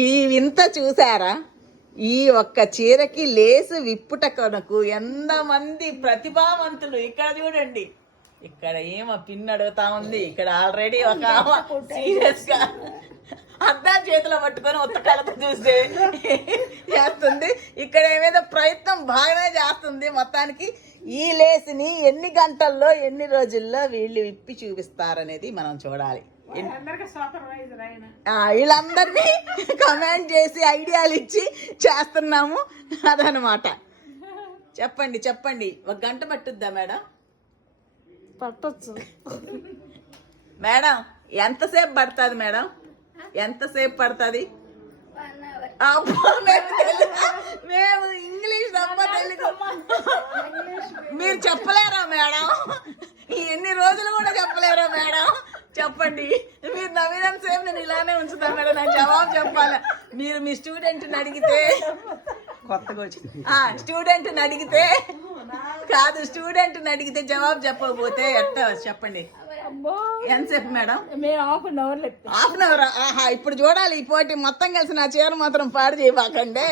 ఈ వింత చూసారా? ఈ ఒక్క చీరకి లేసు విప్పుట కొనకు ఎంతమంది ప్రతిభావంతులు. ఇక్కడ చూడండి, ఇక్కడ ఏమో పిన్ అడుగుతా ఉంది, ఇక్కడ ఆల్రెడీ ఒక సీరియస్ గా అద్దం చేతిలో పట్టుకొని ఉత్తకాలతో చూస్తే చేస్తుంది. ఇక్కడ ఏమేదో ప్రయత్నం బాగానే చేస్తుంది. మొత్తానికి ఈ లేసిని ఎన్ని గంటల్లో ఎన్ని రోజుల్లో వీళ్ళు విప్పి చూపిస్తారనేది మనం చూడాలి. వీళ్ళందరినీ కమెంట్ చేసి ఐడియాలు ఇచ్చి చేస్తున్నాము అదనమాట. చెప్పండి చెప్పండి, 1 గంట పట్టుద్దా మేడం? పట్టొచ్చు మేడం. ఎంతసేపు పడుతుంది మేడం? ఎంతసేపు పడుతుంది? మేము ఇంగ్లీష్ తెలుగు మీరు చెప్పలేరా మేడం? ఎన్ని రోజులు కూడా చెప్పలేరా మేడం? చెప్పండి. మీరు నవీనంత సేపు నేను ఇలానే ఉంచుతాను మేడం. నాకు జవాబు చెప్పాలి. మీరు మీ స్టూడెంట్ని అడిగితే కొత్తగా వచ్చింది స్టూడెంట్ని అడిగితే కాదు, స్టూడెంట్ని అడిగితే జవాబు చెప్పకపోతే ఎట్లా చెప్పండి? ఎంతసేపు మేడం? Half an hour. ఆహా, ఇప్పుడు చూడాలి ఈ పోటీ మొత్తం కలిసి. నా చీర మాత్రం పాడు చేయబాకండి.